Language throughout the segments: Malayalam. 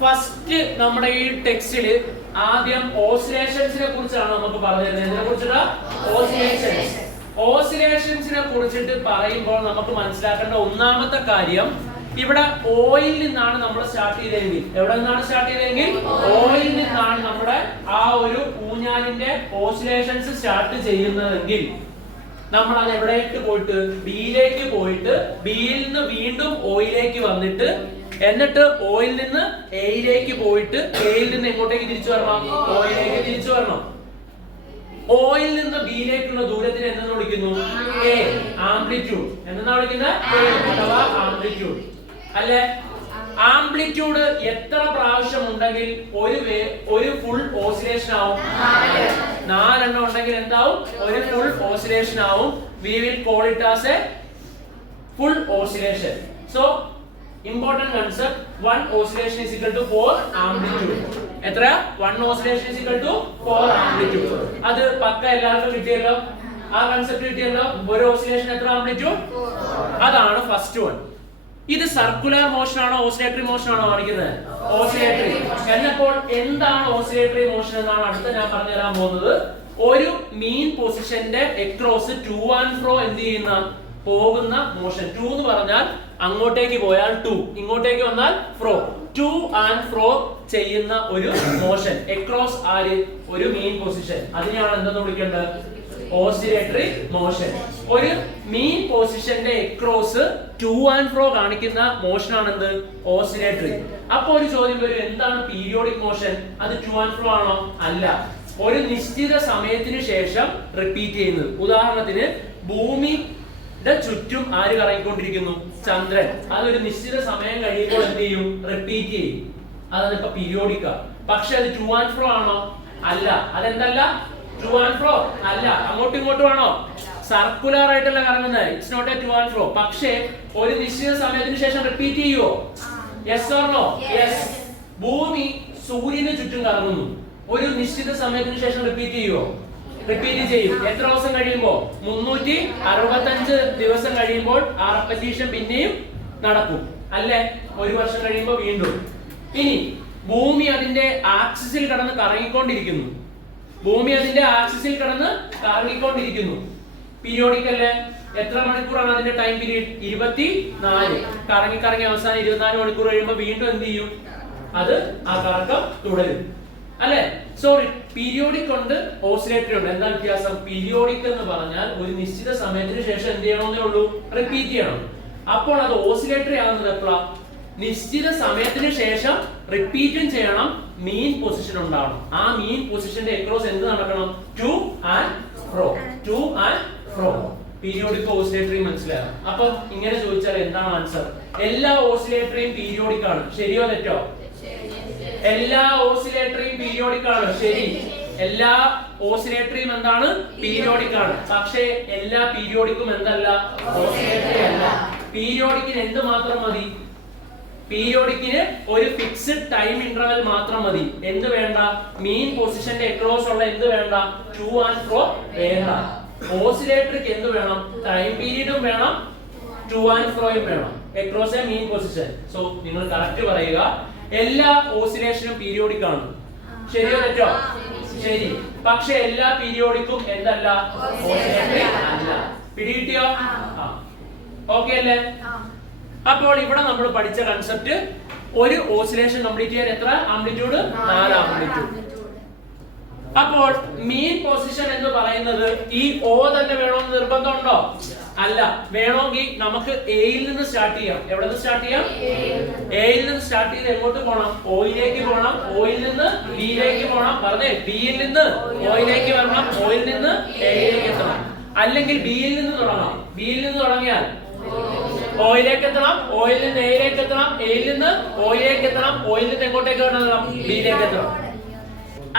ഫസ്റ്റ് നമ്മുടെ ഈ ടെക്സ്റ്റില് ആദ്യം ഓസിലേഷൻസിനെ കുറിച്ചാണ് നമുക്ക് പറഞ്ഞു തരുന്നത്. ഇതിനെ കുറിച്ചുള്ള ഓസിലേഷൻസിനെ കുറിച്ചിട്ട് പറയുമ്പോൾ നമുക്ക് മനസ്സിലാക്കേണ്ട ഒന്നാമത്തെ കാര്യം, ഇവിടെ ഓയിൽ നിന്നാണ് നമ്മൾ സ്റ്റാർട്ട് ചെയ്തതെങ്കിൽ, എവിടെ നിന്നാണ് സ്റ്റാർട്ട് ചെയ്തതെങ്കിൽ ഓയിൽ നിന്നാണ് നമ്മുടെ ആ ഒരു ഊഞ്ഞാലിന്റെ ഓസിലേഷൻസ് സ്റ്റാർട്ട് ചെയ്യുന്നതെങ്കിൽ നമ്മൾ അത് എവിടേക്ക് പോയിട്ട് ബിയിലേക്ക് പോയിട്ട് ബിയിൽ നിന്ന് വീണ്ടും ഓയിലേക്ക് വന്നിട്ട് എന്നിട്ട് ഓയിൽ നിന്ന് എയിലേക്ക് പോയിട്ട് എയിൽ നിന്ന് എങ്ങോട്ടേക്ക് തിരിച്ചു വരണം? ഓയിലേക്ക് തിരിച്ചു വരണം. ഓയിൽ നിന്ന് ബിയിലേക്കുള്ള ദൂരത്തിന് എന്തെന്ന് വിളിക്കുന്നു? A, amplitude. എന്തെന്നാ വിളിക്കുന്നത്? എ അഥവാ ആംപ്ലിറ്റ്യൂഡ് അല്ലെ? ആംപ്ലിറ്റ്യൂഡ് എത്ര പ്രാവശ്യം ഉണ്ടെങ്കിൽ ഒരു ഫുൾ ഓസിലേഷൻ ആവും? 4 എണ്ണം ഉണ്ടെങ്കിൽ എന്താവും? ഒരു ഫുൾ ഓസിലേഷൻ ആവും. We will call it as a full oscillation. So important concept, one oscillation is equal to 4 amplitude. എത്ര? 1 oscillation is equal to 4 amplitude. അത് പക്ക എല്ലാവർക്കും കിട്ടിയല്ലോ, ആ കൺസെപ്റ്റ് കിട്ടിയല്ലോ. ഒരു ഓസിലേഷൻ എത്ര ആംപ്ലിറ്റ്യൂഡ്? അതാണ് ഫസ്റ്റ് വൺ. ഇത് സർക്കുലർ മോഷൻ ആണോ ഓസിലേറ്ററി മോഷൻ ആണോ കാണിക്കുന്നത്? ഓസിലേറ്ററി. എന്നപ്പോൾ എന്താണ് ഓസിലേറ്ററി മോഷൻ എന്നാണ് അടുത്ത ഞാൻ പറഞ്ഞു തരാൻ പോകുന്നത്. ഒരു മീൻ പൊസിഷന്റെ എക്രോസ് ടു ആൻഡ് ഫ്രോ എന്ത് ചെയ്യുന്ന പോകുന്ന മോഷൻ. ടു എന്ന് പറഞ്ഞാൽ അങ്ങോട്ടേക്ക് പോയാൽ ടു, ഇങ്ങോട്ടേക്ക് വന്നാൽ ഫ്രോ. ടു ആൻഡ് ഫ്രോ ചെയ്യുന്ന ഒരു മോഷൻ എക്രോസ് ആര്? ഒരു മീൻ പൊസിഷൻ. അതിനെയാണ് എന്തെന്ന് വിളിക്കേണ്ടത്? Oscillatory motion. ഒരു മീൻ പൊസിഷന്റെ എക്രോസ് ടു ആൻഡ് ഫ്രോ കാണിക്കുന്ന മോഷൻ ആണ് എന്ത്? ഓസിലേറ്ററി. അപ്പൊ ഒരു ചോദ്യം വരും, എന്താണ് പീരിയോഡിക് മോഷൻ? അത് ടു ആൻഡ് ഫ്രോ ആണോ? അല്ല, ഒരു നിശ്ചിത സമയത്തിന് ശേഷം റിപ്പീറ്റ് ചെയ്യുന്നത്. ഉദാഹരണത്തിന് ഭൂമിയുടെ ചുറ്റും ആര് കറങ്ങിക്കൊണ്ടിരിക്കുന്നു? ചന്ദ്രൻ. അതൊരു നിശ്ചിത സമയം കഴിയുമ്പോൾ എന്ത് ചെയ്യും? റിപ്പീറ്റ് ചെയ്യും. അതാണ് ഇപ്പൊ പീരിയോഡിക്ക. പക്ഷെ അത് ടു ആൻഡ് ഫ്രോ ആണോ? അല്ല. അതെന്തല്ല? ടു ആൻഡ് ഫ്രോ അല്ല. അങ്ങോട്ടും ഇങ്ങോട്ടും ആണോ? സർക്കുലർ ആയിട്ടല്ല കറങ്ങുന്നത്. It's not a to and fro. പക്ഷേ ഒരു നിശ്ചിത സമയത്തിന് ശേഷം റിപ്പീറ്റ് ചെയ്യുമോ? Yes or no? യെസ്. ഭൂമി സൂര്യന് ചുറ്റും കറങ്ങുന്നു. ഒരു നിശ്ചിത സമയത്തിന് ശേഷം റിപ്പീറ്റ് ചെയ്യുമോ? റിപ്പീറ്റ് ചെയ്യും. എത്ര ദിവസം കഴിയുമ്പോൾ? 365 ദിവസം കഴിയുമ്പോൾ ആ റെപ്പറ്റീഷൻ പിന്നെയും നടക്കും അല്ലേ? ഒരു വർഷം കഴിയുമ്പോൾ വീണ്ടും. ഇനി ഭൂമി അതിന്റെ ആക്സിസിൽ കടന്ന് കറങ്ങിക്കൊണ്ടിരിക്കുന്നു. ഭൂമി അതിന്റെ ആക്സിസിൽ കടന്ന് കറങ്ങിക്കൊണ്ടിരിക്കുന്നു. പീരിയോഡിക് അല്ലേ? എത്ര മണിക്കൂറാണ് അതിന്റെ ടൈം പീരീഡ്? 24. കറങ്ങി കറങ്ങി അവസാനം 24 മണിക്കൂർ കഴിയുമ്പോൾ വീണ്ടും എന്ത് ചെയ്യും? അത് ആ കറക്കം തുടരും അല്ലെ? സോറി, പീരിയോഡിക് ഉണ്ട്, ഓസിലേറ്ററി ഉണ്ട്. എന്താ വ്യത്യാസം? പീരിയോഡിക് എന്ന് പറഞ്ഞാൽ ഒരു നിശ്ചിത സമയത്തിന് ശേഷം എന്ത് ചെയ്യണമെന്നേ ഉള്ളൂ? റിപ്പീറ്റ് ചെയ്യണം. അപ്പോൾ അത് ഓസിലേറ്ററി ആകുന്നത് എപ്പോഴാ? നിശ്ചിത സമയത്തിന് ശേഷം റിപ്പീറ്റും ചെയ്യണം, മീൻ പൊസിഷൻ ഉണ്ടാവണം. ആ മീൻ പൊസിഷന്റെ എക്രോസ് എന്ത് നടക്കണം? To and ഫ്രോ. To and ഫ്രോ. Periodic oscillatory മനസ്സിലായോ? അപ്പൊ ഇങ്ങനെ ചോദിച്ചാൽ എന്താണ് ആൻസർ? എല്ലാ ഓസിലേറ്ററിയും പീരിയോഡിക് ആണ്. ശരിയോ തെറ്റോ? എല്ലാ ഓസിലേറ്ററിയും പീരിയോഡിക് ആണ്. ശരി. എല്ലാ ഓസിലേറ്ററിയും എന്താണ്? പീരിയോഡിക് ആണ്. പക്ഷേ എല്ലാ പീരിയോഡിക്കും എന്തല്ല? ഓസിലേറ്ററി അല്ല. പീരിയോഡിക്കിന് എന്ത് മാത്രം മതി? പീരിയോഡിക്കിന് ഒരു ഫിക്സ്ഡ് ടൈം ഇന്റർവെൽ മാത്രം മതി. എന്ത് വേണ്ട? മീൻ പൊസിഷന്റെ അക്രോസ് ഉള്ള എന്ത് വേണ്ട? ടു ആൻഡ് ഫ്രോ വേണ്ട. ഓസിലേറ്ററിക്ക് എന്ത് വേണം? ടൈം പീരീഡും വേണം, ടു ആൻഡ് ഫ്രോയും വേണം, across A mean position. So നിങ്ങൾ കറക്റ്റ് പറയുക, എല്ലാ ഓസിലേഷനും പീരിയോഡിക് ആണ്. ശരിയോ തെറ്റോ? ശരി. പക്ഷെ എല്ലാ പീരിയോഡിക്കും എന്തല്ല? ഓസിലേറ്ററി അല്ല. പിടികിട്ടിയോ? ഓക്കെ അല്ലേ? അപ്പോൾ ഇവിടെ നമ്മൾ പഠിച്ച കൺസെപ്റ്റ്, ഒരു ഓസിലേഷൻ കംപ്ലീറ്റ് ചെയ്യാൻ എത്ര ആംപ്ലിറ്റ്യൂഡ്? 4 ആംപ്ലിറ്റ്യൂഡ്. അപ്പോൾ മീൻ പൊസിഷൻ എന്ന് പറയുന്നത് ഈ ഓ തന്നെ വേണമെന്ന് നിർബന്ധമുണ്ടോ? അല്ല. വേണമെങ്കിൽ നമുക്ക് എയിൽ നിന്ന് സ്റ്റാർട്ട് ചെയ്യാം. എവിടെ നിന്ന് സ്റ്റാർട്ട് ചെയ്യാം? എയിൽ നിന്ന് സ്റ്റാർട്ട് ചെയ്ത് എങ്ങോട്ട് പോകണം? ഓയിലേക്ക് പോകണം. ഓയിൽ നിന്ന് ബിയിലേക്ക് പോകണം. പറഞ്ഞേ, ബിയിൽ നിന്ന് ഓയിലേക്ക് വരണം, ഓയിൽ നിന്ന് എയിലേക്ക് എത്തണം. അല്ലെങ്കിൽ ബിയിൽ നിന്ന് തുടങ്ങാം. ബിയിൽ നിന്ന് തുടങ്ങിയാൽ ഓയിലേക്ക് എത്തണം, ഓയിൽ നിന്ന് എയിലേക്ക് എത്തണം, എയിൽ നിന്ന് ഓയിലേക്ക് എത്തണം, ഓയിൽ നിന്ന് എങ്ങോട്ടേക്ക് വരണം? ബിയിലേക്ക് എത്തണം.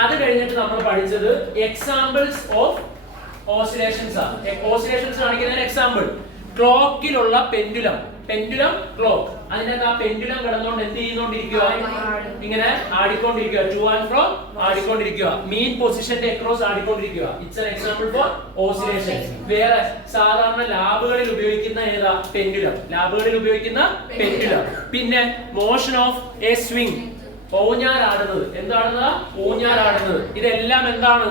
അത് കഴിഞ്ഞിട്ട് നമ്മൾ പഠിച്ചത് എക്സാമ്പിൾസ് ഓഫ് ഓസിലേഷൻസ് ആണ്. ഓസിലേഷൻസ് കാണിക്കുന്നതിന് എക്സാമ്പിൾ ക്ലോക്കിലുള്ള പെൻഡുലം. Pendulum clock. അതിനകത്ത് ആ പെൻഡുലം കിടന്നുകൊണ്ട് എന്ത് ചെയ്തുകൊണ്ടിരിക്കുക? ഇങ്ങനെ ആടിക്കൊണ്ടിരിക്കുക. ടു ആൻഡ് ഫ്രോ ആടിക്കൊണ്ടിരിക്കുക. മീൻ പൊസിഷന്റെ അക്രോസ് ആടിക്കൊണ്ടിരിക്കുക. It's an example for oscillation. വേറെ സാധാരണ ലാബുകളിൽ ഉപയോഗിക്കുന്ന ഏതാ? പെൻഡുലം. ലാബുകളിൽ ഉപയോഗിക്കുന്ന പെൻഡുലം. പിന്നെ മോഷൻ ഓഫ് എ സ്വിംഗ്. ഊഞ്ഞാലാടുന്നത്. എന്താണെന്ന്? ഊഞ്ഞാലാടുന്നത്. ഇതെല്ലാം എന്താണ്?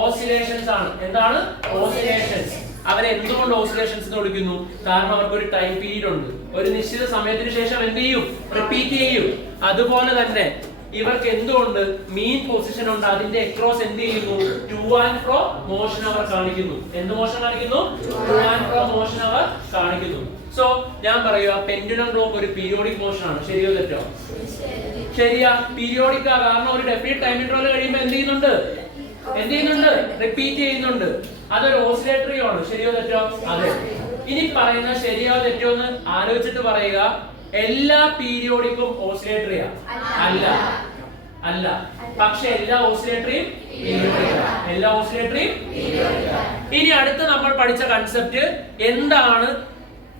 ഓസിലേഷൻസ് ആണ്. എന്താണ്? ഓസിലേഷൻസ്. അവരെ എന്തുകൊണ്ട് ഓസിലേഷൻസ് എന്ന് വിളിക്കുന്നു? കാരണം അവർക്ക് ഒരു ടൈം പീരീഡ് ഉണ്ട്. ഒരു നിശ്ചിത സമയത്തിന് ശേഷം എന്ത് ചെയ്യും? റിപ്പീറ്റ് ചെയ്യും. അതുപോലെ തന്നെ ഇവർക്ക് എന്തുകൊണ്ട് മീൻ പൊസിഷൻ ഉണ്ട്. അതിന്റെ അക്രോസ് എന്ത് ചെയ്യുന്നു? ടു ആൻഡ് ഫ്രോ മോഷൻ അവർ കാണിക്കുന്നു. എന്ത് മോഷൻ കാണിക്കുന്നു? ടു ആൻഡ് ഫ്രോ മോഷൻ അവർ കാണിക്കുന്നു. സോ ഞാൻ പറയുക, പെൻഡുലം ക്ലോക്ക് ഒരു പീരിയോഡിക് മോഷൻ ആണ്. ശരിയോ തെറ്റോ? ശരിയാ, പീരിയോഡിക് ആ. കാരണം ഒരു ഡെഫിനിറ്റ് ടൈം ഇന്റർവെൽ കഴിയുമ്പോൾ എന്ത് ചെയ്യുന്നുണ്ട്? റിപ്പീറ്റ് ചെയ്യുന്നുണ്ട്. അതൊരു ഓസിലേറ്ററി ആണ്. ശരിയോ തെറ്റോ? അതെ. ഇനി പറയുന്ന ശരിയോ തെറ്റോ എന്ന് ആലോചിച്ചിട്ട് പറയുക. എല്ലാ പീരിയോഡിക്കും ഓസിലേറ്ററിയാ? അല്ല. പക്ഷെ എല്ലാ ഓസിലേറ്ററിയും എല്ലാ ഓസിലേറ്ററിയും. ഇനി അടുത്ത് നമ്മൾ പഠിച്ച കൺസെപ്റ്റ് എന്താണ്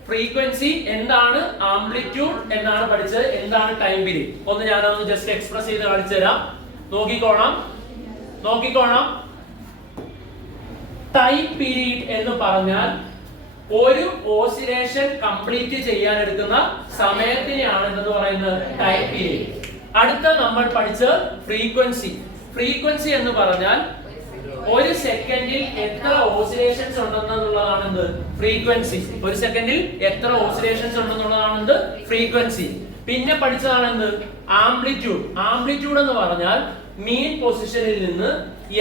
ഫ്രീക്വൻസി, എന്താണ് ആംപ്ലിറ്റ്യൂഡ് എന്നാണ് പഠിച്ചത്. എന്താണ് ടൈം പീരീഡ് ഒന്ന് ഞാനൊന്ന് ജസ്റ്റ് എക്സ്പ്രസ് ചെയ്ത് കാണിച്ചു തരാം. നോക്കിക്കോണം. ടൈം പീരീഡ് എന്ന് പറഞ്ഞാൽ ഒരു ഓസിലേഷൻ കംപ്ലീറ്റ് ചെയ്യാൻ എടുക്കുന്ന സമയത്തിനെയാണ് എന്തെന്ന് പറയുന്നത്? Time period. അടുത്ത നമ്മൾ പഠിച്ച ഫ്രീക്വൻസി എന്ന് പറഞ്ഞാൽ ഒരു സെക്കൻഡിൽ എത്ര ഓസിലേഷൻസ് ഉണ്ടെന്നുള്ളതാണ് എന്ത്? ഫ്രീക്വൻസി. ഒരു സെക്കൻഡിൽ എത്ര ഓസിലേഷൻസ് ഉണ്ടെന്നുള്ളതാണ് ഫ്രീക്വൻസി. പിന്നെ പഠിച്ചതാണ് എന്ത്? ആംപ്ലിറ്റ്യൂഡ് എന്ന് പറഞ്ഞാൽ മീൻ പൊസിഷനിൽ നിന്ന്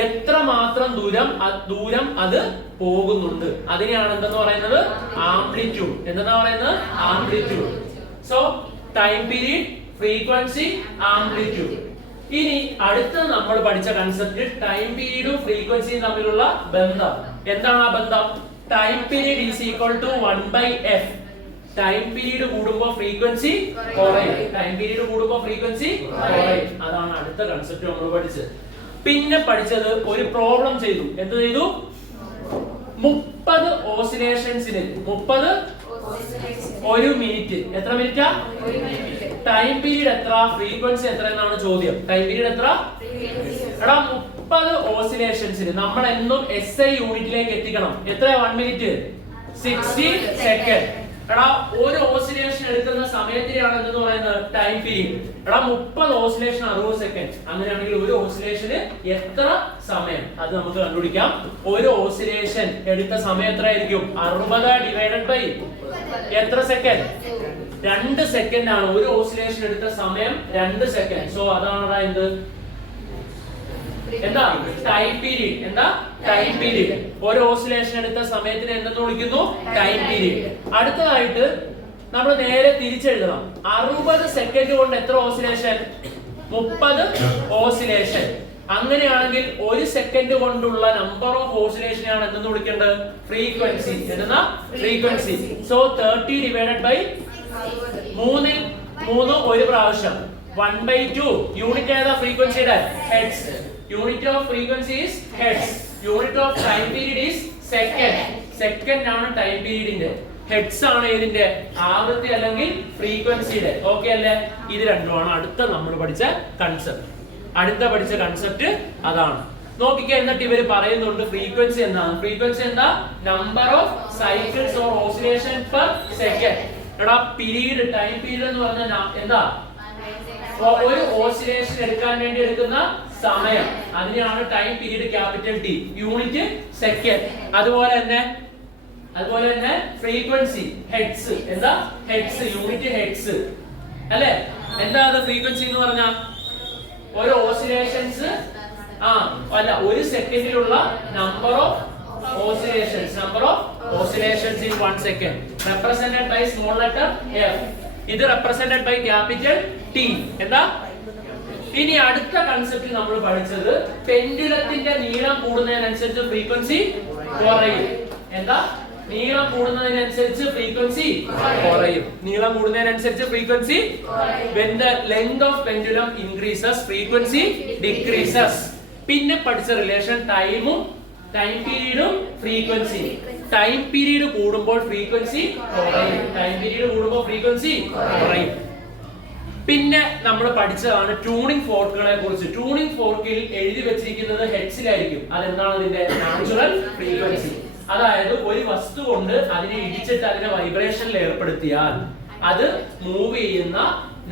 എത്ര മാത്രം ദൂരം അത് പോകുന്നുണ്ട്. അതിനെയാണ് എന്തെന്ന് പറയുന്നത്? ആംപ്ലിറ്റ്യൂഡ്. എന്തെന്നാ പറയുന്നത്? Amplitude. So time period, frequency, amplitude. ഇനി അടുത്ത നമ്മൾ പഠിച്ച കൺസെപ്റ്റ് ടൈം പീരീഡും ഫ്രീക്വൻസിയും തമ്മിലുള്ള ബന്ധം. എന്താണ് ആ ബന്ധം? Time period is equal to 1/f. Time period കൂടുമ്പോൾ ഫ്രീക്വൻസി കുറയും. അതാണ് അടുത്ത കൺസെപ്റ്റ് നമ്മൾ പഠിച്ചത്. പിന്നെ പഠിച്ചത് ഒരു പ്രോബ്ലം ചെയ്തു. എന്ത് ചെയ്തു? 30 ഓസിലേഷൻസിന് 30 ഒരു മിനിറ്റ്. എത്ര മിനിറ്റാ? ടൈം പീരീഡ് എത്ര? ഫ്രീക്വൻസി എത്ര എന്നാണ് ചോദ്യം. ടൈം പീരീഡ് എത്ര? എടാ 30 ഓസിലേഷൻസിന് നമ്മൾ എന്നും SI യൂണിറ്റിലേക്ക് എത്തിക്കണം. എത്ര? 1 മിനിറ്റ് 60 സെക്കൻഡ്. എടാ ഒരു ഓസിലേഷൻ എടുക്കുന്ന സമയത്തിനാണ് എന്ന് പറയുന്നത് ടൈം പീരീഡ്. എടാ 30 ഓസിലേഷൻ 60 സെക്കൻഡ്. അങ്ങനെയാണെങ്കിൽ ഒരു ഓസിലേഷന് എത്ര സമയം? അത് നമുക്ക് കണ്ടുപിടിക്കാം. ഒരു ഓസിലേഷൻ എടുത്ത സമയം എത്രയായിരിക്കും? 60 ഡിവൈഡഡ് ബൈ എത്ര സെക്കൻഡ്? 2 സെക്കൻഡ് ആണ്. ഒരു ഓസിലേഷൻ എടുത്ത സമയം 2 സെക്കൻഡ്. സോ അതാണ് എന്ത്? എന്താ? Time period. എന്താ? Time period. ഒരു ഓസിലേഷൻ എടുത്ത സമയത്തിനെ എന്തെന്ന് വിളിക്കുന്നു? Time period. അടുത്തതായിട്ട് നമ്മൾ നേരെ തിരിച്ചെഴുതണം. 60 സെക്കൻഡ് കൊണ്ട് എത്ര ഓസിലേഷൻ? 30 ഓസിലേഷൻ. അങ്ങനെയാണെങ്കിൽ ഒരു സെക്കൻഡ് കൊണ്ടുള്ള നമ്പർ ഓഫ് ഓസിലേഷനെയാണ് എന്തെന്ന് വിളിക്കേണ്ടത്? ഫ്രീക്വൻസി. എന്താ? ഫ്രീക്വൻസി. സോ 30 ഡിവൈഡഡ് ബൈ 3 ഒരു പ്രാവശ്യം 1/2. യൂണിറ്റ് ഏതാ ഫ്രീക്വൻസിയുടെ? Hertz. Unit of frequency is hertz. Unit of time period is second. Second ആണ് ടൈം പീരീഡിന്റെ. ഹെർട്സ് ആണ് ഇതിന്റെ ആവൃത്തി അല്ലെങ്കിൽ ഫ്രീക്വൻസിയുടെ. ഓക്കെ അല്ലേ? ഇത് രണ്ടുമാണ് അടുത്ത നമ്മൾ പഠിച്ച കൺസെപ്റ്റ്. അതാണ്. നോക്കിക്കേ. എന്നിട്ട് ഇവര് പറയുന്നുണ്ട് ഫ്രീക്വൻസി എന്താണ്? ഫ്രീക്വൻസി എന്താ? Number of cycles or oscillation per second. എടാ പീരീഡ്, ടൈം പീരീഡ് എന്ന് പറഞ്ഞാൽ എന്താ? ഒരു ഓസിലേഷൻ എടുക്കാൻ വേണ്ടി എടുക്കുന്ന സമയം. അതിനെയാണ് time period, capital T. Unit second. അതുപോലെ തന്നെ ഫ്രീക്വൻസി ഹെർട്സ്. എന്താ? ഹെർട്സ്. യൂണിറ്റ് ഹെർട്സ് അല്ലേ? എന്താ അത് ഫ്രീക്വൻസി എന്ന് പറഞ്ഞാൽ? ഒരു ഓസിലേഷൻസ് ഒരു സെക്കൻഡിലുള്ള number of oscillations in 1 second represented by small letter f. ഇത് represented by capital T. എന്താ? ഇനി അടുത്ത കൺസെപ്റ്റ് നമ്മൾ പഠിച്ചത് പെൻഡുലത്തിന്റെ നീളം കൂടുന്നതിനനുസരിച്ച് ഫ്രീക്വൻസി കുറയും. എന്താ? നീളം കൂടുന്നതിനനുസരിച്ച് ഫ്രീക്വൻസി കുറയും. When the length of pendulum increases, frequency decreases. പിന്നെ പഠിച്ച റിലേഷൻ ടൈമും ടൈം പീരീഡും ഫ്രീക്വൻസി. ടൈം പീരീഡ് കൂടുമ്പോൾ ഫ്രീക്വൻസി കുറയും. പിന്നെ നമ്മൾ പഠിച്ചതാണ് ട്യൂണിംഗ് ഫോർക്കുകളെ കുറിച്ച്. ട്യൂണിംഗ് ഫോർക്കിൽ എഴുതി വെച്ചിരിക്കുന്നത് ഹെർട്സിലായിരിക്കും. അതെന്താണ്? അതിന്റെ നാച്ചുറൽ ഫ്രീക്വൻസി. അതായത് ഒരു വസ്തു കൊണ്ട് അതിനെ ഇടിച്ചിട്ട് അതിനെ വൈബ്രേഷനിൽ ഏർപ്പെടുത്തിയാൽ അത് മൂവ് ചെയ്യുന്ന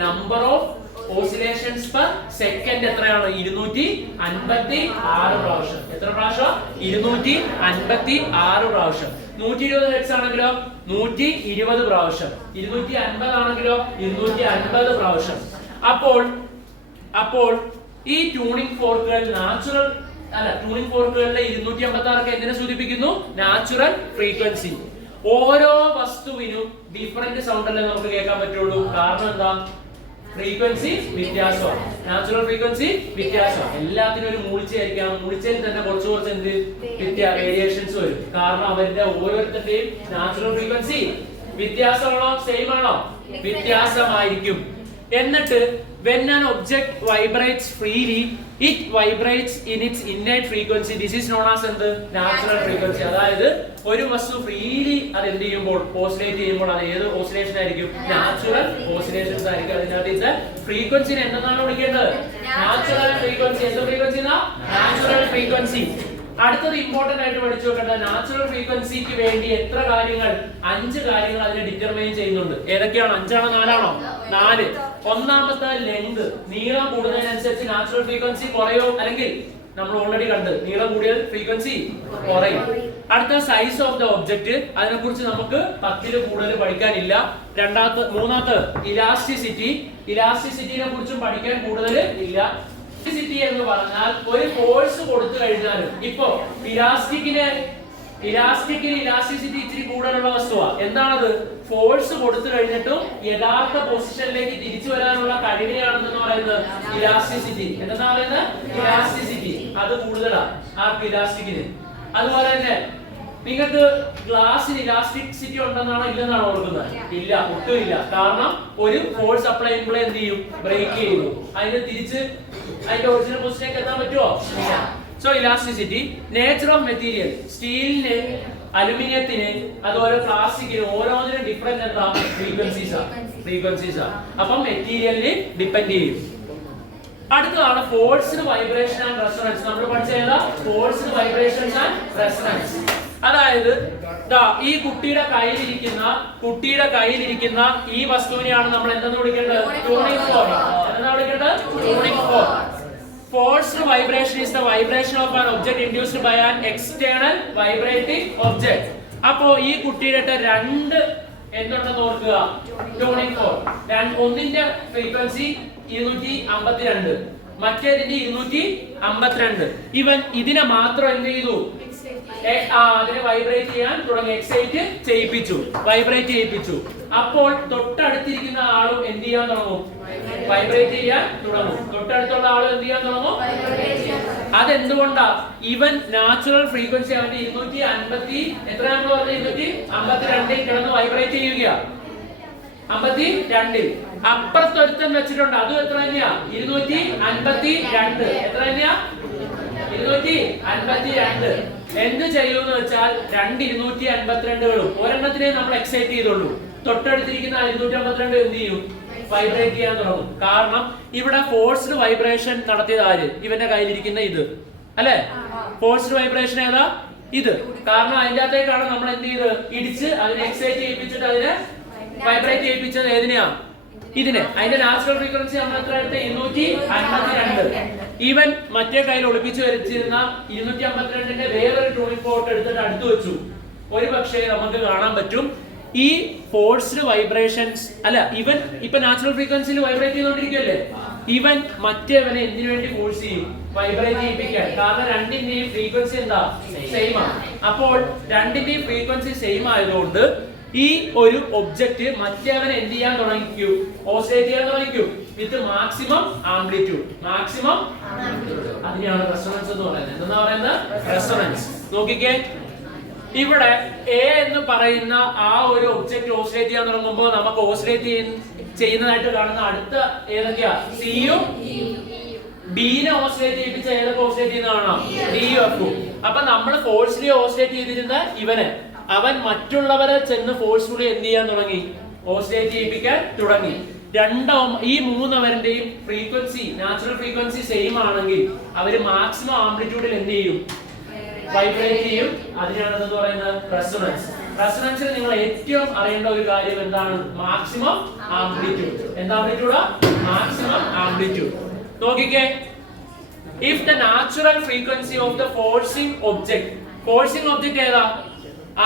number of oscillations per second എത്രയാണ്? 256 പ്രാവശ്യം. എത്ര പ്രാവശ്യം? 256 പ്രാവശ്യം. 120 ഹെർട്സ് ആണെങ്കിലോ 120 പ്രാവശ്യം. 250 ആണെങ്കിലോ 250 പ്രാവശ്യം. അപ്പോൾ ഈ ട്യൂണിംഗ് ഫോർക്കുകൾ ട്യൂണിംഗ് ഫോർക്കുകളിലെ 256 ഒക്കെ എന്തിനെ സൂചിപ്പിക്കുന്നു? Natural frequency. ഓരോ വസ്തുവിനും ഡിഫറെന്റ് സൗണ്ട് അല്ലേ നമുക്ക് കേൾക്കാൻ പറ്റുള്ളൂ. കാരണം എന്താ? ഫ്രീക്വൻസി വ്യത്യാസമാണ്. നാച്ചുറൽ ഫ്രീക്വൻസി വ്യത്യാസമാണ്. എല്ലാത്തിനും ഒരു മൂളിച്ചയായിരിക്കാം. മൂളിച്ചയിൽ തന്നെ കുറച്ച് എന്ത് വേരിയേഷൻസ് വരും. കാരണം അവരുടെ ഓരോരുത്തരുടെയും നാച്ചുറൽ ഫ്രീക്വൻസി വ്യത്യാസമാണോ സെയിം ആണോ? വ്യത്യാസമായിരിക്കും. എന്നിട്ട് when an object vibrates freely, it vibrates in its innate frequency. This is known as എന്ത്? Natural frequency. അതായത് ഒരു വസ്തു ഫ്രീലി അത് എന്ത് ചെയ്യുമ്പോൾ, ഓസിലേറ്റ് ചെയ്യുമ്പോൾ അത് ഏത് ഓസിലേഷൻ ആയിരിക്കും? നാച്ചുറൽ ഓസിലേഷൻസ് ആയിരിക്കും. അതിനകത്ത് ഫ്രീക്വൻസിനെ എന്തെന്നാണ് വിളിക്കേണ്ടത്? Natural frequency. എന്ത് ഫ്രീക്വൻസി? Natural frequency. അടുത്തത് ഇമ്പോർട്ടന്റ് ആയിട്ട് പഠിച്ചു വെക്കേണ്ടത്, നാച്ചുറൽ ഫ്രീക്വൻസിക്ക് വേണ്ടി എത്ര കാര്യങ്ങൾ? 5 കാര്യങ്ങൾ അതിനെ ഡിറ്റർമൈൻ ചെയ്യുന്നുണ്ട്. ഏതൊക്കെയാണ്? 5 ആണോ 4 ആണോ? 4. ഒന്നാമത്തെ ലെങ്ത്. നീളം കൂടുന്നതിനനുസരിച്ച് നാച്ചുറൽ ഫ്രീക്വൻസി കുറയോ? അല്ലെങ്കിൽ നമ്മൾ ഓൾറെഡി കണ്ട് നീളം കൂടിയാൽ ഫ്രീക്വൻസി കുറയും. അടുത്ത സൈസ് ഓഫ് ദ ഒബ്ജക്റ്റ്. അതിനെ കുറിച്ച് നമുക്ക് 10ൽ കൂടുതൽ പഠിക്കാനില്ല. മൂന്നാമത്തെ ഇലാസ്റ്റിസിറ്റി. ഇലാസ്റ്റിസിറ്റിനെ കുറിച്ചും പഠിക്കാൻ കൂടുതൽ ഇല്ല. ഇലാസ്റ്റിസിറ്റി എന്ന് പറഞ്ഞാൽ ഒരു ഫോഴ്സ് കൊടുത്തു കഴിഞ്ഞാലും, ഇപ്പോ ഇലാസ്റ്റിക്കിന് ഇലാസ്റ്റിസിറ്റി ഇച്ചിരി കൂടുതലുള്ള വസ്തുവാ. എന്താണത്? ഫോഴ്സ് കൊടുത്തു കഴിഞ്ഞിട്ടും യഥാർത്ഥ പൊസിഷനിലേക്ക് തിരിച്ചു വരാനുള്ള കഴിവിനെയാണെന്ന് പറയുന്നത് ഇലാസ്റ്റിസിറ്റി. എന്താ പറയുന്നത്? ഇലാസ്റ്റിസിറ്റി. അത് കൂടുതലാണ് ആ ഇലാസ്റ്റിക്കിന്. അതുപോലെ തന്നെ നിങ്ങൾക്ക് ഗ്ലാസിന് ഇലാസ്റ്റിസിറ്റി ഉണ്ടെന്നാണോ ഇല്ലെന്നാണോ ഓർക്കുന്നത്? ഇല്ല, ഒട്ടും ഇല്ല. കാരണം ഒരു ഫോഴ്സ് അപ്ലൈ ചെയ്യുമ്പോൾ എന്ത് ചെയ്യും? ബ്രേക്ക് ചെയ്യുന്നു. അതിന് തിരിച്ച് അതിന്റെ ഒറിജിനൽ പൊസിഷനിലേക്ക് എത്താൻ പറ്റുമോ? So elasticity. Nature of material. സ്റ്റീലിന്, അലുമിനിയത്തിന്, അതുപോലെ പ്ലാസ്റ്റിക്കിന് ഓരോന്നിനും ഡിഫറെന്റ് എന്താ? ഫ്രീക്വൻസീസ്. അപ്പം മെറ്റീരിയലിന് ഡിപ്പെൻഡ് ചെയ്യും. അടുത്തതാണ് ഫോഴ്സ്ഡ് വൈബ്രേഷൻ ആൻഡ് റെസൊണൻസ്. നമ്മൾ പഠിച്ചത് ഫോഴ്സ്ഡ് വൈബ്രേഷൻസ് ആൻഡ് റെസൊണൻസ്. അതായത് ഈ കുട്ടിയുടെ കയ്യിലിരിക്കുന്ന ഈ വസ്തുവിനെയാണ് നമ്മൾ എന്തെന്ന് വിളിക്കേണ്ടത്? Tuning fork. എന്താ വിളിക്കേണ്ടത്? Tuning fork. Forced vibration is the vibration of an object induced by an external vibrating object. അപ്പോ ഈ കുട്ടിയുടെ 2 എന്തുണ്ടെന്ന് ഓർക്കുക? Tuning fork. ഒന്നിന്റെ ഫ്രീക്വൻസി 252, മറ്റേതിന്റെ 252. ഇവൻ ഇതിനെ മാത്രം എന്ത് ചെയ്തു? അതിനെ വൈബ്രേറ്റ് ചെയ്യാൻ തുടങ്ങി. എക്സൈറ്റ് ചെയ്യിപ്പിച്ചു, വൈബ്രേറ്റ് ചെയ്യിപ്പിച്ചു. അപ്പോൾ തൊട്ടടുത്തിരിക്കുന്ന ആളും എന്ത് ചെയ്യാൻ തുടങ്ങും? വൈബ്രേറ്റ് ചെയ്യാൻ തുടങ്ങും. തൊട്ടടുത്തുള്ള ആളും എന്ത് ചെയ്യാൻ തുടങ്ങും? അതെന്തുകൊണ്ടാ? ഇവൻ നാച്ചുറൽ ഫ്രീക്വൻസി അവന്റെ 250 എത്ര നമ്മൾ പറഞ്ഞ 252 കിടന്ന് വൈബ്രേറ്റ് ചെയ്യുക. 52 അപ്പുറത്തൊരുത്തൻ വെച്ചിട്ടുണ്ട്. അതും എത്ര തന്നെയാ? 252. എത്ര തന്നെയാ? 252. എന്ത് ചെയ്യുമെന്ന് വെച്ചാൽ 2 252കളും ഒരെണ്ണത്തിനെ നമ്മൾ എക്സൈറ്റ് ചെയ്തുള്ളൂ. തൊട്ടടുത്തിരിക്കുന്ന 252 എന്ത് ചെയ്യും? വൈബ്രേറ്റ് ചെയ്യാൻ തുടങ്ങും. കാരണം ഇവിടെ ഫോഴ്സ്ഡ് വൈബ്രേഷൻ നടത്തിയത് ആര്? ഇവന്റെ കയ്യിലിരിക്കുന്ന ഇത് അല്ലെ? ഫോഴ്സ്ഡ് വൈബ്രേഷൻ ഏതാ? ഇത്. കാരണം അതിന്റെ അകത്തേക്കാണ് നമ്മൾ എന്ത് ചെയ്ത് ഇടിച്ച് അതിനെ എക്സൈറ്റ് ചെയ്യിപ്പിച്ചിട്ട് അതിനെ വൈബ്രേറ്റ് ചെയ്യിപ്പിച്ചത്. ഏതിനെയാ? ഇതിനെ. അതിന്റെ നാച്ചുറൽ ഫ്രീക്വൻസി നമ്മൾ എത്ര എടുത്ത്? 252. ഈവൻ മറ്റേ കയ്യിൽ ഒളിപ്പിച്ചു വെച്ചിരുന്ന 252ന്റെ വേറൊരു ട്യൂണിംഗ് ഫോർക്ക് എടുത്തിട്ട് അടുത്ത് വെച്ചു. ഒരു പക്ഷേ നമുക്ക് കാണാൻ പറ്റും ഈ ഫോഴ്സ്ഡ് വൈബ്രേഷൻസ് അല്ല, ഇവൻ ഇപ്പൊ നാച്ചുറൽ ഫ്രീക്വൻസിയിൽ വൈബ്രേറ്റ് ചെയ്തോണ്ടിരിക്കുകയല്ലേ, ഇവൻ മറ്റേവനെ എന്തിനു വേണ്ടി ഫോഴ്സ് ചെയ്യും? വൈബ്രേറ്റ് ചെയ്യിപ്പിക്കാൻ. കാരണം രണ്ടിന്റെയും ഫ്രീക്വൻസി എന്താ? സെയിം ആണ്. അപ്പോൾ രണ്ടിന്റെയും ഫ്രീക്വൻസി സെയിം ആയതുകൊണ്ട് ഈ ഒരു ഒബ്ജക്റ്റ് മറ്റേവനെ എന്ത് ചെയ്യാൻ തുടങ്ങിക്കും? ഓസിലേറ്റ് ചെയ്യാൻ തുടങ്ങിക്കും വിത്ത് മാക്സിമം ആംപ്ലിറ്റ്യൂഡ്. അതിനെയാണ് റെസൊണൻസ് എന്ന് പറയുന്നത്. എന്താ പറയുന്നത്? റെസൊണൻസ്. നോക്കിക്കേ, ഇവിടെ എ എന്ന് പറയുന്ന ആ ഒരു ഒബ്ജക്റ്റ് ഓസിലേറ്റ് ചെയ്യാൻ തുടങ്ങുമ്പോൾ നമുക്ക് ഓസിലേറ്റ് ചെയ്യുന്നതായിട്ട് കാണുന്ന അടുത്ത ഏതൊക്കെയാ? സിയും ബിനെ ഓസിലേറ്റ് ചെയ്യിപ്പിച്ച ഏതൊക്കെ ഓസിലേറ്റ് ചെയ്യുന്നതാണോ? ഡിയും എഫും. അപ്പൊ നമ്മൾ ഫോഴ്സ്ഫുള്ളി ഓസിലേറ്റ് ചെയ്തിരുന്ന ഇവനെ അവൻ മറ്റുള്ളവരെ ചെന്ന് ഫോഴ്സ്ഫുള്ളി എന്ത് ചെയ്യാൻ തുടങ്ങി? ഓസിലേറ്റ് ചെയ്യിപ്പിക്കാൻ തുടങ്ങി. ഈ മൂന്നവരുടെയും ഫ്രീക്വൻസി, നാച്ചുറൽ ഫ്രീക്വൻസി സെയിം ആണെങ്കിൽ അവര് മാക്സിമം ആംപ്ലിറ്റ്യൂഡിൽ എന്ത് ചെയ്യും? വൈബ്രേറ്റ് ചെയ്യും. അതിനാണ് എന്ന് പറയുന്നത് റെസൊണൻസ്. റെസൊണൻസിൽ നിങ്ങൾ ഏറ്റവും അറിയേണ്ട ഒരു കാര്യം എന്താണ്? Maximum amplitude. എന്താ ആംപ്ലിറ്റ്യൂഡ്? Maximum amplitude. നോക്കിക്കേ, if the natural frequency of the forcing object ഏതാ?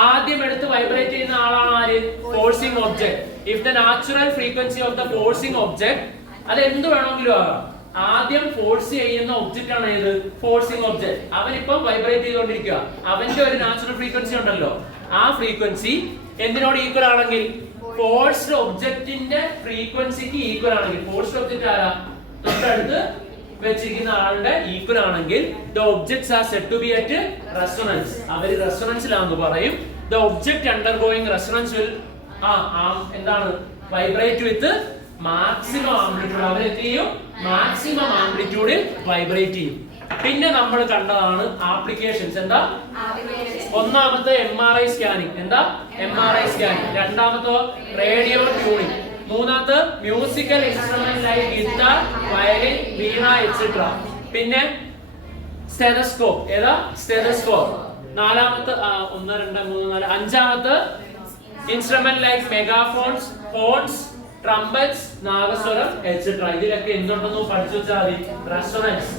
ആദ്യം എടുത്ത് വൈബ്രേറ്റ് ചെയ്യുന്ന ആളാണ് ആര്? Forcing object. if the natural frequency of the forcing object, അത് എന്ത് വേണമെങ്കിലും ആകാം. ആദ്യം ഫോഴ്സ് ചെയ്യുന്ന ഒബ്ജക്റ്റ് ആണ് ഏത്? Forcing object. അവനിപ്പം വൈബ്രേറ്റ് ചെയ്തുകൊണ്ടിരിക്കുക. അവന്റെ ഒരു നാച്ചുറൽ ഫ്രീക്വൻസി ഉണ്ടല്ലോ, ആ ഫ്രീക്വൻസി എന്തിനോട് ഈക്വൽ ആണെങ്കിൽ? ഫോഴ്സ്ഡ് ഒബ്ജക്റ്റിന്റെ ഫ്രീക്വൻസിക്ക് ഈക്വൽ ആണെങ്കിൽ. ഫോഴ്സ്ഡ് ഒബ്ജക്റ്റ് ആരാ? തൊട്ടടുത്ത് വെച്ചിരിക്കുന്ന ആളുടെ ഈക്വൽ ആണെങ്കിൽ the objects are said to be at resonance. അവർ റെസൊണൻസിലാണെന്ന് പറയും. the object undergoing resonance will എന്താണ്? Vibrate with maximum amplitude. അവർ എന്ത് ചെയ്യും? മാക്സിമം ആംപ്ലിറ്റ്യൂഡിൽ വൈബ്രേറ്റ് ചെയ്യും. പിന്നെ നമ്മൾ കണ്ടതാണ് ആപ്ലിക്കേഷൻസ്. എന്താ? ഒന്നാമത്തെ MRI സ്കാനിങ്. എന്താ? MRI scanning. രണ്ടാമത്തെ റേഡിയോ ട്യൂണിംഗ്. മൂന്നാമത്തെ musical instrument like guitar, violin, veena etcetera. പിന്നെ സ്റ്റെതസ്കോപ്പ്. ഏതാ? സ്റ്റെതസ്കോപ്പ്. നാലാമത്തെ 1 2 3 4 അഞ്ചാമത്തെ instrument like megaphones, horns, trumpets, nagaswaram etcetera. ഇതിലൊക്കെ എന്തുണ്ടെന്ന് പഠിച്ചു വെച്ചാൽ മതി. Resonance,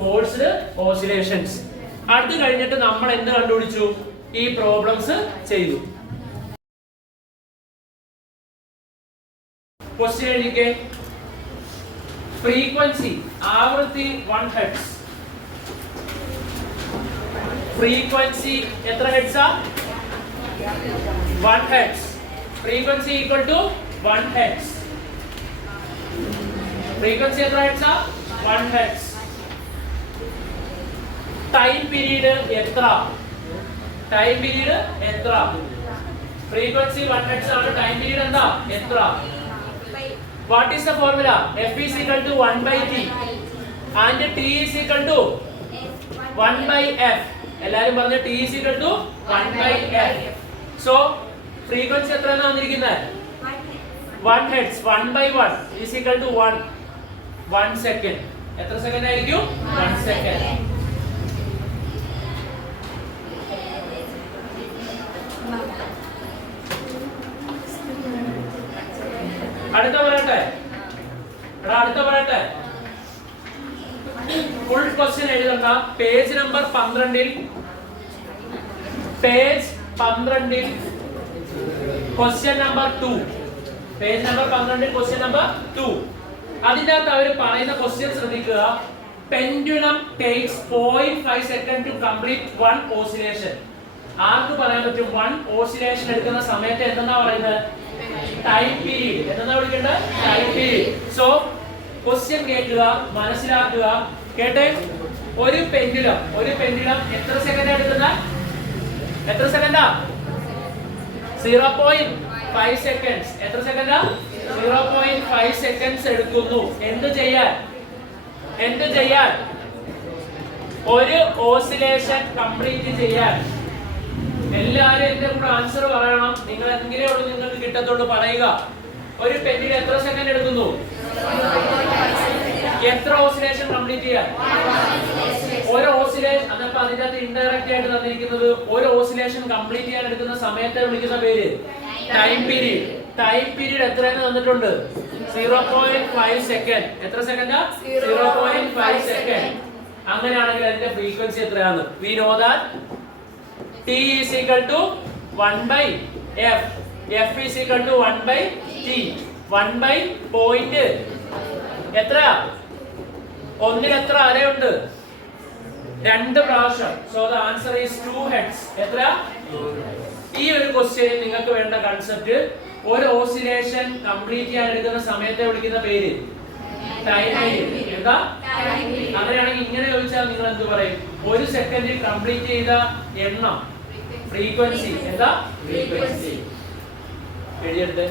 forced oscillations. അടുത്ത് കഴിഞ്ഞിട്ട് നമ്മൾ എന്ത് കണ്ടുപിടിച്ചു? ഈ പ്രോബ്ലംസ് ചെയ്തു. ക്വസ്റ്റ്യൻ എഴുതിക്കേ. ഫ്രീക്വൻസി ആവൃത്തി 1 ഹെർട്സ്. ഫ്രീക്വൻസി എത്ര ഹെർട്സാ? 1 hertz. Frequency equal to 1 hertz. Frequency എത്ര ഹെർട്സാ? 1 ഹെർട്സ്. ടൈം പീരീഡ് എത്ര? ടൈം പീരീഡ് എത്ര? ഫ്രീക്വൻസി 1 ഹെർട്സ് ആണ്. ടൈം പീരീഡ് എന്താ? എത്ര? What is the formula? F is equal to 1 by T and T is equal to 1 by F. എല്ലാരും പറഞ്ഞു T is equal to 1 by F. So frequency എത്രയാണ് വന്നിരിക്കുന്നത്? 1 hertz. 1 by 1 is equal to 1 second. എത്ര സെക്കൻഡ് ആയിരിക്കും? 1 second. അടുത്ത പറയട്ടെ. ഫുൾ ക്വസ്റ്റ്യൻ എഴുതണ്ട. Page number 12 question number 2. Page number 12 question number 2. അതിന്റെ അകത്ത് അവർ പറയുന്ന ക്വസ്റ്റ്യൻ ശ്രദ്ധിക്കുക. Pendulum takes 0.5 second to complete 1 oscillation. ആർക്ക് പറയാൻ പറ്റും? 1 ഓസിലേഷൻ എടുക്കുന്ന സമയത്ത് എന്താ പറയുന്നത്? Time period. എന്താ വിളിക്കേണ്ടത്? Time period. സോ ക്വസ്റ്റ്യൻ കേൾക്കുക, മനസ്സിലാക്കുക. കേട്ടെ. ഒരു പെൻഡുലം എത്ര സെക്കൻഡ് എടുക്കുന്നത്? എത്ര സെക്കൻഡാ? 0.5 സെക്കൻഡ്സ്. എത്ര സെക്കൻഡാ? 0.5 സെക്കൻഡ്സ് എടുക്കുന്നു. എന്ത് ചെയ്യാൻ? ഒരു ഓസിലേഷൻ കംപ്ലീറ്റ് ചെയ്യാൻ. എല്ലാവരും എന്റെ കൂടെ ആൻസർ പറയണം. നിങ്ങൾ എങ്കിലേ ഉള്ളൂ നിങ്ങൾക്ക് കിട്ടത്തോട്. പറയുക. ഒരു പെന്നിൽ എത്ര സെക്കൻഡ് എടുക്കുന്നു? എത്ര ഓസിലേഷൻ കംപ്ലീറ്റ് ചെയ്യാൻ? ഒരു ഓസിലേഷൻ. അതപ്പോ അതിന്റെ അകത്ത് ഇൻഡയറക്റ്റ് ആയിട്ട് തന്നിരിക്കുന്നത് ഒരു ഓസിലേഷൻ കംപ്ലീറ്റ് ചെയ്യാൻ എടുക്കുന്ന സമയത്തെ വിളിക്കുന്ന പേര് ടൈം പീരീഡ്. ടൈം പീരീഡ് എത്രയെന്ന് തന്നിട്ടുണ്ട്? 0.5 സെക്കൻഡ്. എത്ര സെക്കൻഡാ? 0.5 സെക്കൻഡ്. അങ്ങനെയാണെങ്കിൽ അതിന്റെ ഫ്രീക്വൻസി എത്രയാണ്? We know that T is equal to 1 by F. F is equal to 1 by T. 1 by point എത്രയാ? ഒന്നിൽ എത്ര അരയുണ്ട്? 2 പ്രാവശ്യം. So the answer is 2 hertz. എത്ര? ഈ ഒരു ക്വസ്റ്റ്യൻ നിങ്ങൾക്ക് വേണ്ട കൺസെപ്റ്റ്, ഒരു ഓസിലേഷൻ കംപ്ലീറ്റ് ചെയ്യാൻ എടുക്കുന്ന സമയത്തെ വിളിക്കുന്ന പേര് ടൈം പീരീഡ്. എന്താ? അങ്ങനെയാണെങ്കിൽ ഇങ്ങനെ ചോദിച്ചാൽ നിങ്ങൾ എന്ത് പറയും? 1 സെക്കൻഡിൽ കംപ്ലീറ്റ് ചെയ്ത എണ്ണം ഫ്രീക്വൻസി. എന്താ? ഫ്രീക്വൻസി. എഴുതിയെടുത്ത്